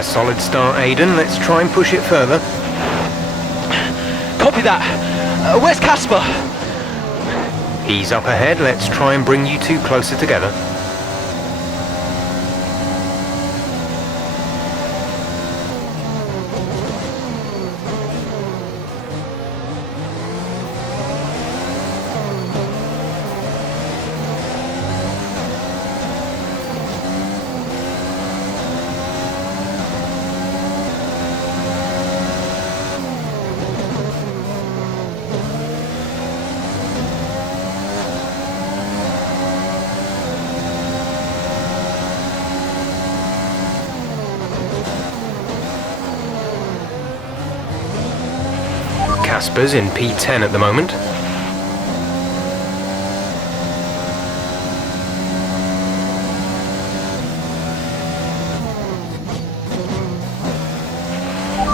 A solid start, Aiden. Let's try and push it further. Copy that. Where's Casper? He's up ahead. Let's try and bring you two closer together. Casper's in P10 at the moment.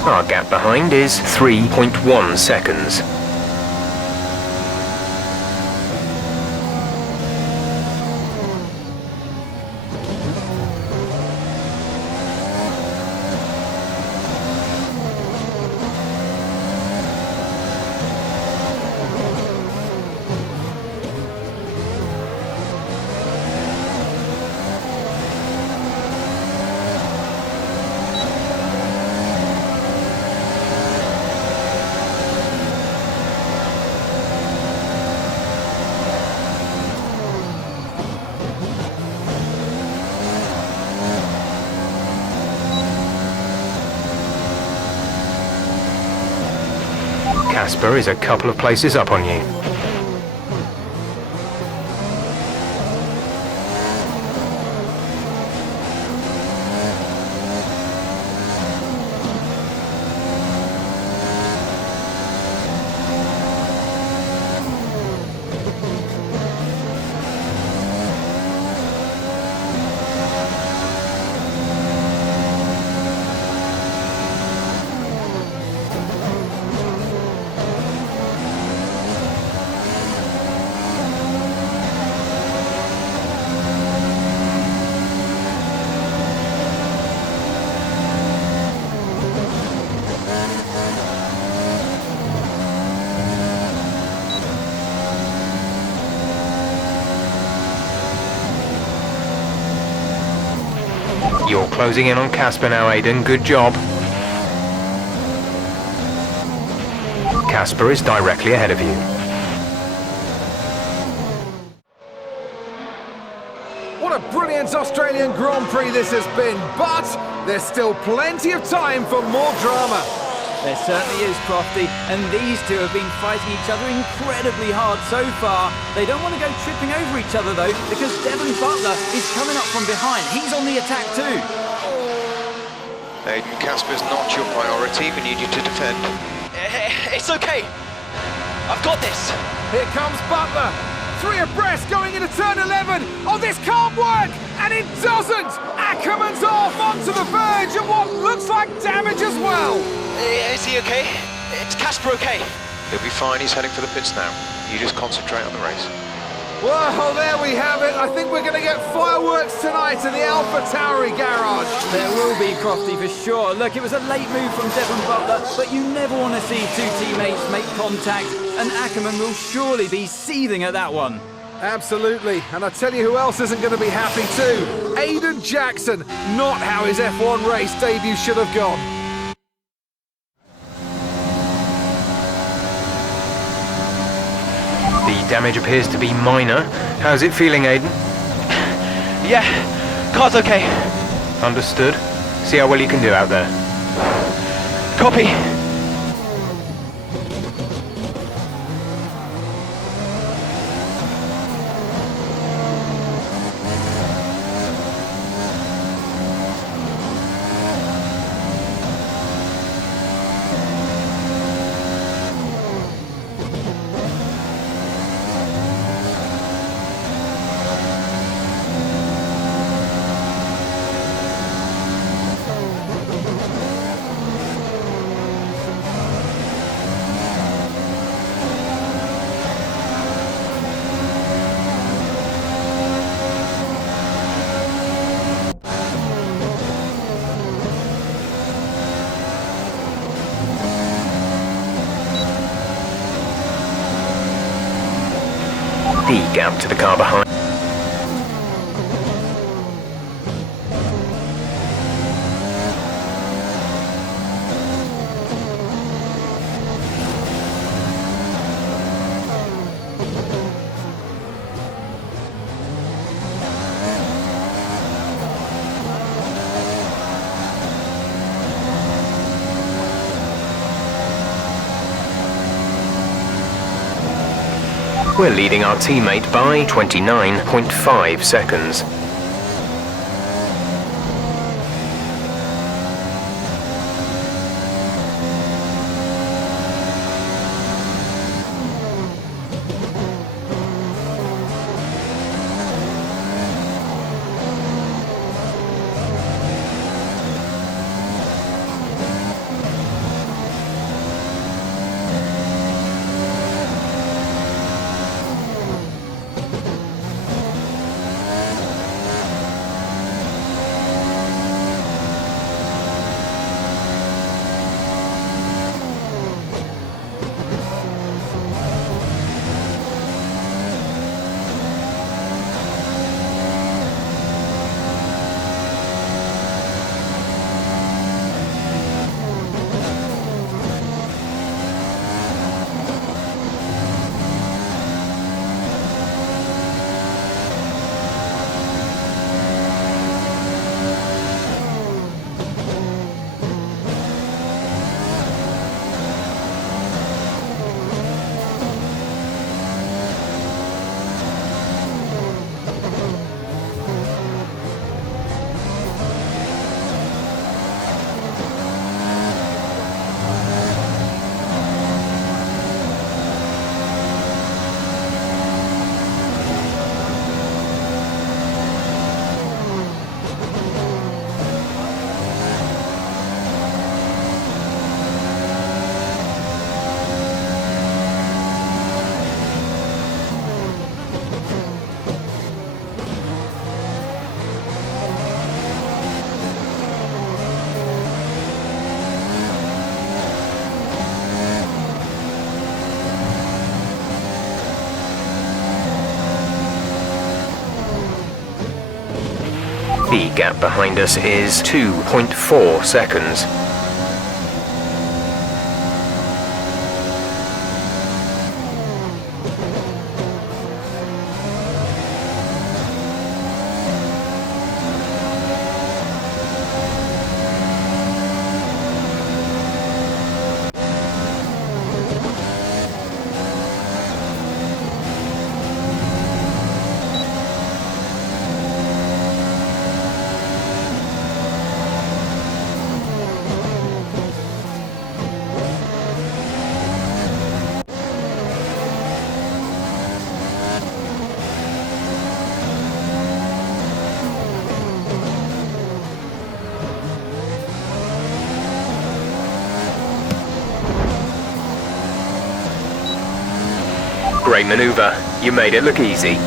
Our gap behind is 3.1 seconds. Casper is a couple of places up on you. You're closing in on Casper now, Aiden. Good job. Casper is directly ahead of you. What a brilliant Australian Grand Prix this has been, but there's still plenty of time for more drama. There certainly is, Crofty, and these two have been fighting each other incredibly hard so far. They don't want to go tripping over each other, though, because Devon Butler is coming up from behind. He's on the attack, too. Aiden, Casper's not your priority. We need you to defend. It's okay. I've got this. Here comes Butler. 3 abreast going into turn 11. Oh, this can't work! And it doesn't! Ackerman's off onto the verge of what looks like damage as well. Is he okay? Is Casper okay? He'll be fine. He's heading for the pits now. You just concentrate on the race. Well, there we have it. I think we're going to get fireworks tonight in the Alpha Tauri garage. There will be, Crofty, for sure. Look, it was a late move from Devon Butler, but you never want to see two teammates make contact, and Ackerman will surely be seething at that one. Absolutely, and I tell you who else isn't going to be happy too. Aiden Jackson, not how his F1 race debut should have gone. The damage appears to be minor. How's it feeling, Aiden? Yeah, car's okay. Understood. See how well you can do out there. Copy. The gap to the car behind. We're leading our teammate by 29.5 seconds. The gap behind us is 2.4 seconds. Great maneuver. You made it look easy.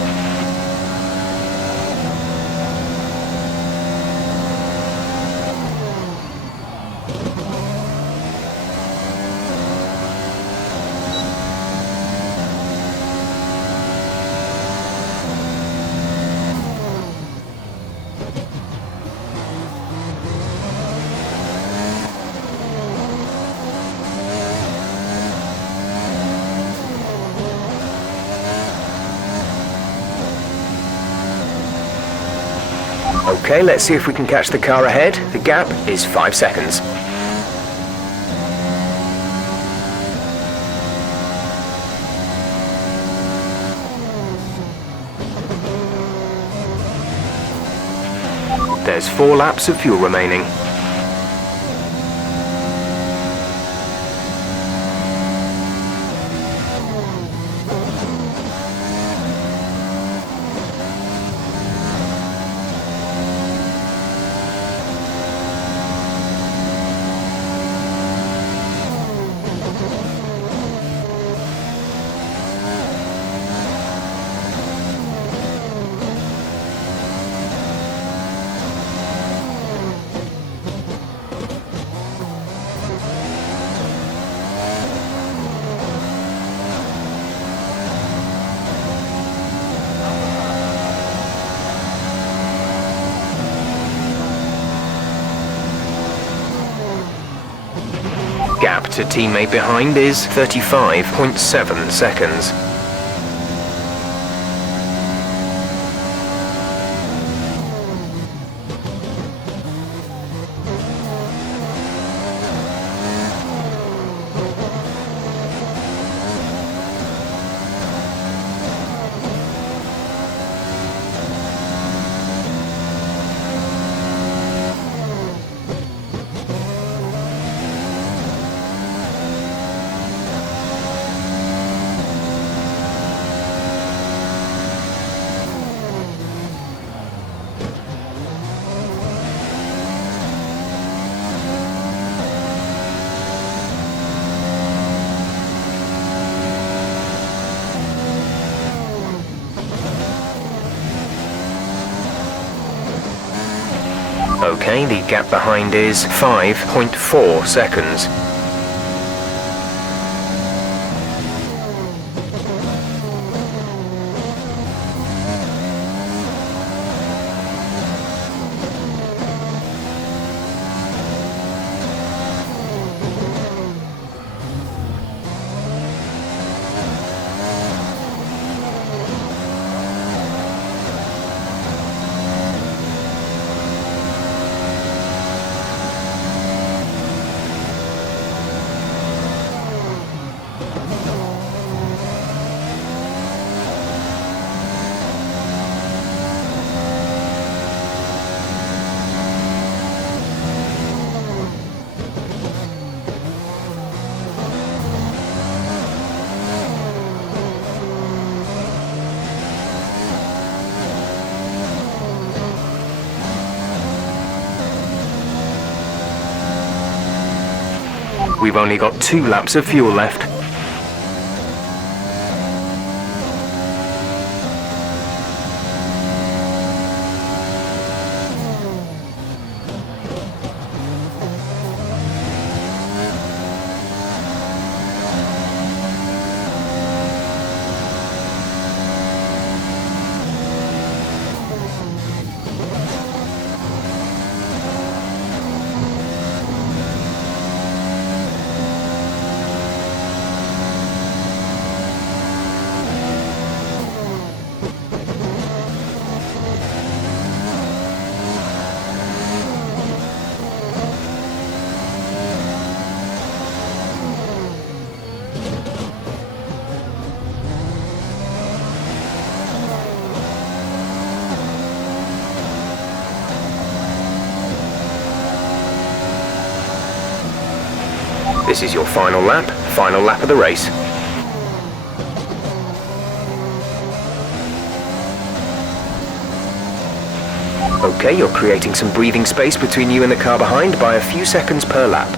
Okay, let's see if we can catch the car ahead. The gap is 5 seconds. There's 4 laps of fuel remaining. Gap to teammate behind is 35.7 seconds. Okay, the gap behind is 5.4 seconds. We've only got 2 laps of fuel left. This is your final lap of the race. Okay, you're creating some breathing space between you and the car behind by a few seconds per lap.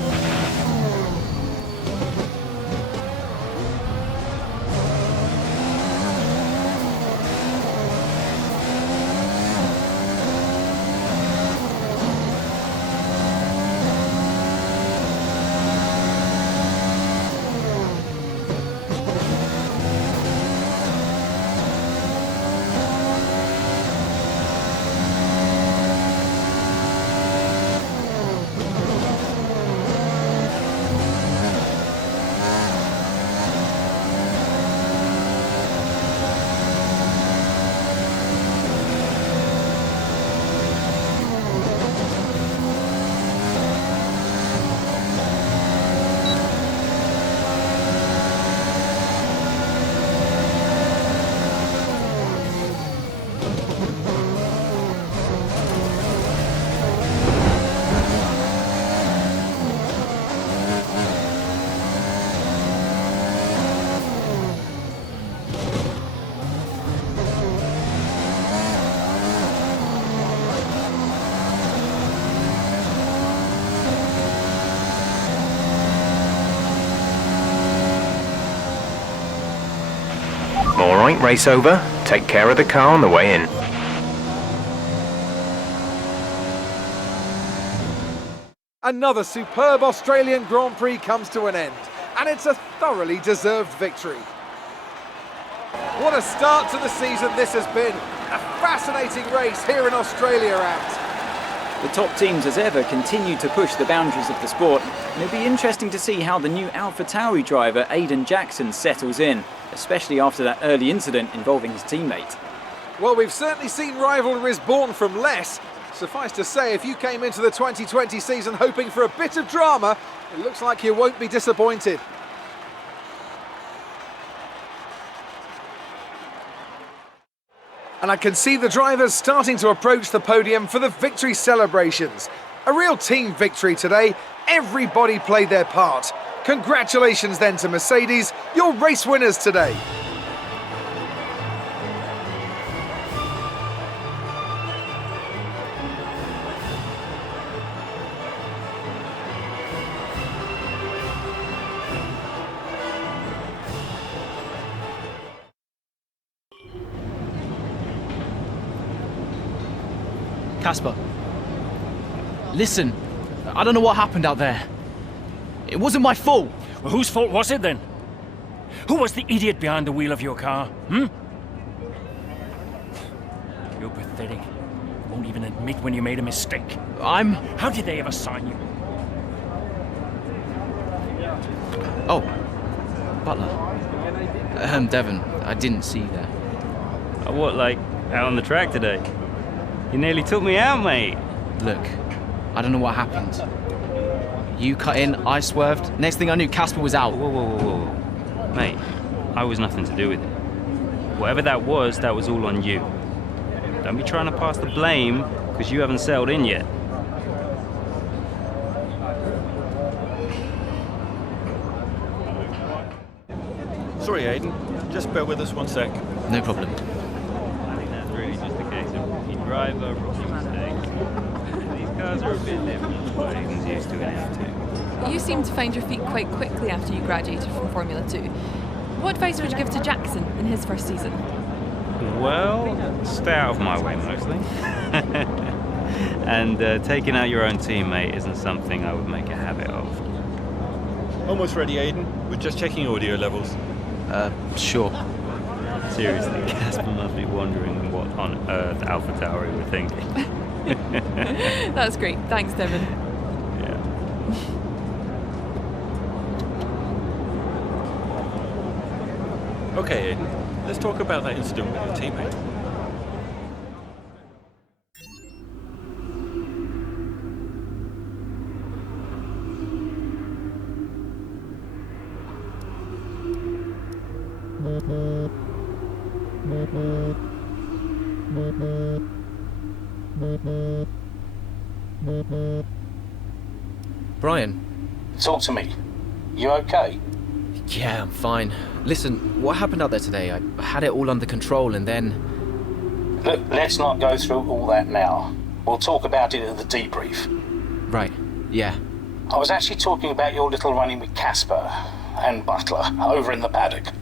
Alright, race over. Take care of the car on the way in. Another superb Australian Grand Prix comes to an end, and it's a thoroughly deserved victory. What a start to the season this has been. A fascinating race here in Australia, Ant. The top teams, as ever, continue to push the boundaries of the sport, and it'll be interesting to see how the new AlphaTauri driver Aiden Jackson settles in, especially after that early incident involving his teammate. Well, we've certainly seen rivalries born from less. Suffice to say, if you came into the 2020 season hoping for a bit of drama, it looks like you won't be disappointed. And I can see the drivers starting to approach the podium for the victory celebrations. A real team victory today. Everybody played their part. Congratulations then to Mercedes, your race winners today. Casper, listen, I don't know what happened out there. It wasn't my fault. Well, whose fault was it then? Who was the idiot behind the wheel of your car, You're pathetic. You won't even admit when you made a mistake. How did they ever sign you? Oh, Butler. Devon, I didn't see you there. What, like, out on the track today? You nearly took me out, mate. Look, I don't know what happened. You cut in, I swerved. Next thing I knew, Casper was out. Whoa. Mate, I was nothing to do with it. Whatever that was all on you. Don't be trying to pass the blame, because you haven't settled in yet. Sorry, Aiden. Just bear with us 1 sec. No problem. I think that's really just a case of rookie driver, rookie mistakes. These cars are a bit different to what Aiden's used to in F2. You seem to find your feet quite quickly after you graduated from Formula 2. What advice would you give to Jackson in his first season? Well, stay out of my way mostly. And taking out your own teammate isn't something I would make a habit of. Almost ready, Aiden. We're just checking audio levels. Sure. Seriously, Casper must be wondering what on earth AlphaTauri were thinking. That's great. Thanks, Devon. Yeah. Okay, Aiden. Let's talk about that incident with your teammate. Brian? Talk to me. You okay? Yeah, I'm fine. Listen, what happened out there today? I had it all under control and then... Look, let's not go through all that now. We'll talk about it at the debrief. Right, yeah. I was actually talking about your little run-in with Casper and Butler over in the paddock.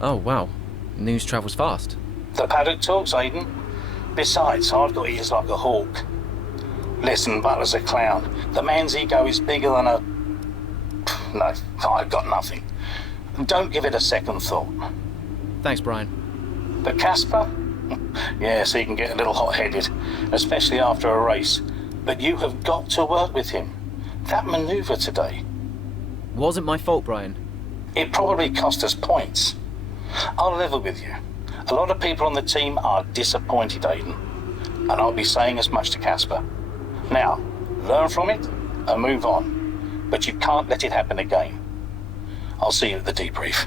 Oh, wow. News travels fast. The paddock talks, Aiden. Besides, I've got ears like a hawk. Listen, Butler's a clown. The man's ego is bigger than a... No, I've got nothing. Don't give it a second thought. Thanks, Brian. But Casper? Yes, he can get a little hot-headed, especially after a race. But you have got to work with him. That manoeuvre today. Wasn't my fault, Brian. It probably cost us points. I'll level with you. A lot of people on the team are disappointed, Aiden. And I'll be saying as much to Casper. Now, learn from it and move on. But you can't let it happen again. I'll see you at the debrief.